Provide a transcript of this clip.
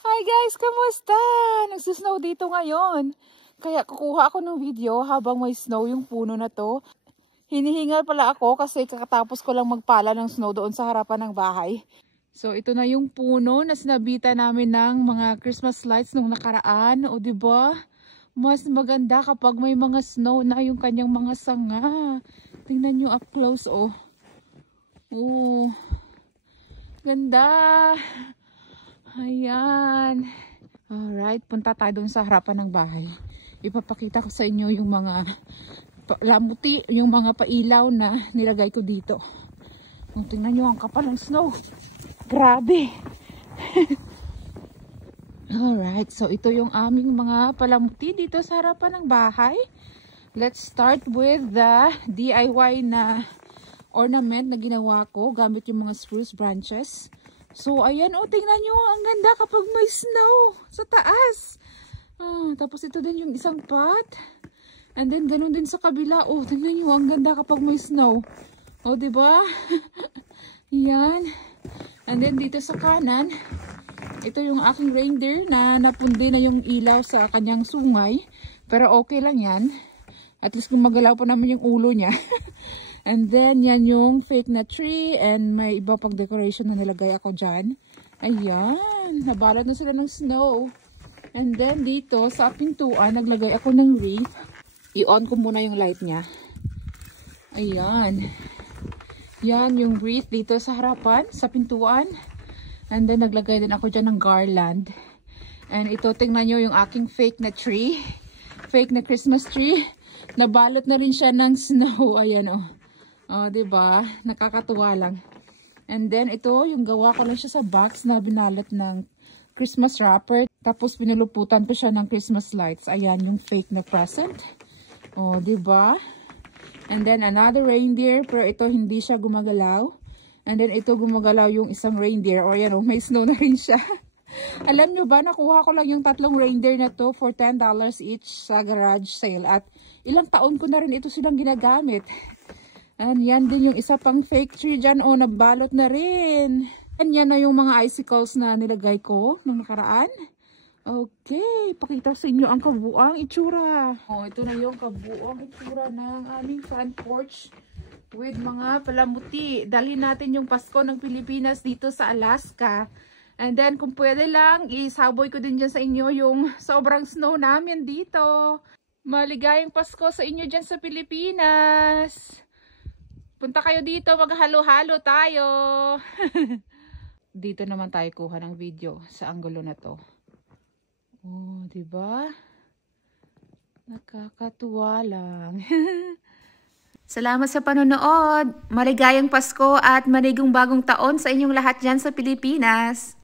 Hi guys, kamusta? Nagsusnow dito ngayon. Kaya kukuha ako ng video habang may snow yung puno na to. Hinihingal pala ako kasi kakatapos ko lang magpala ng snow doon sa harapan ng bahay. So ito na yung puno na sinabitan namin ng mga Christmas lights nung nakaraan. O diba? Mas maganda kapag may mga snow na yung kanyang mga sanga. Tingnan nyo up close oh. Oh, ganda. Ayan. Alright, punta tayo dun sa harapan ng bahay. Ipapakita ko sa inyo yung mga lamuti, yung mga pailaw na nilagay ko dito. Tingnan nyo ang kapal ng snow. Grabe. Alright, so ito yung aming mga palamuti dito sa harapan ng bahay. Let's start with the DIY na ornament na ginawa ko gamit yung mga spruce branches. So, ayan o, tingnan nyo, ang ganda kapag may snow sa taas. Tapos ito din yung isang pot. And then, ganun din sa kabila. Oh, tingnan nyo, ang ganda kapag may snow. O, diba? Yan. And then, dito sa kanan, ito yung aking reindeer na napundi na yung ilaw sa kanyang sungay. Pero okay lang yan. At least kung magalaw pa naman yung ulo niya. And then, yan yung fake na tree and may iba pang decoration na nilagay ako dyan. Ayan, nabalot na sila ng snow. And then, dito sa pintuan, naglagay ako ng wreath. I-on ko muna yung light niya. Ayan. Yan yung wreath dito sa harapan, sa pintuan. And then, naglagay din ako dyan ng garland. And ito, tingnan nyo yung aking fake na tree. Fake na Christmas tree. Nabalot na rin siya ng snow. Ayan o. Oh, diba? Nakakatuwa lang. And then, ito, yung gawa ko lang siya sa box na binalot ng Christmas wrapper. Tapos, pinuluputan ko siya ng Christmas lights. Ayan, yung fake na present. Oh, diba? And then, another reindeer. Pero ito, hindi siya gumagalaw. And then, ito, gumagalaw yung isang reindeer. O, yan, oh, may snow na rin siya. Alam nyo ba, nakuha ko lang yung tatlong reindeer na to for $10 each sa garage sale. At ilang taon ko na rin ito silang ginagamit. And yan din yung isa pang fake tree dyan. O, nabalot na rin. And yan na yung mga icicles na nilagay ko nung nakaraan. Okay, pakita sa inyo ang kabuang itsura. O, ito na yung kabuang itsura ng aming front porch with mga palamuti. Dalhin natin yung Pasko ng Pilipinas dito sa Alaska. And then, kung pwede lang, isaboy ko din dyan sa inyo yung sobrang snow namin dito. Maligayang Pasko sa inyo dyan sa Pilipinas. Punta kayo dito, maghalo-halo tayo. Dito naman tayo kuha ng video sa anggulo na to. Oh, diba? Nakakatuwa lang. Salamat sa panonood. Maligayang Pasko at maligong bagong taon sa inyong lahat dyan sa Pilipinas.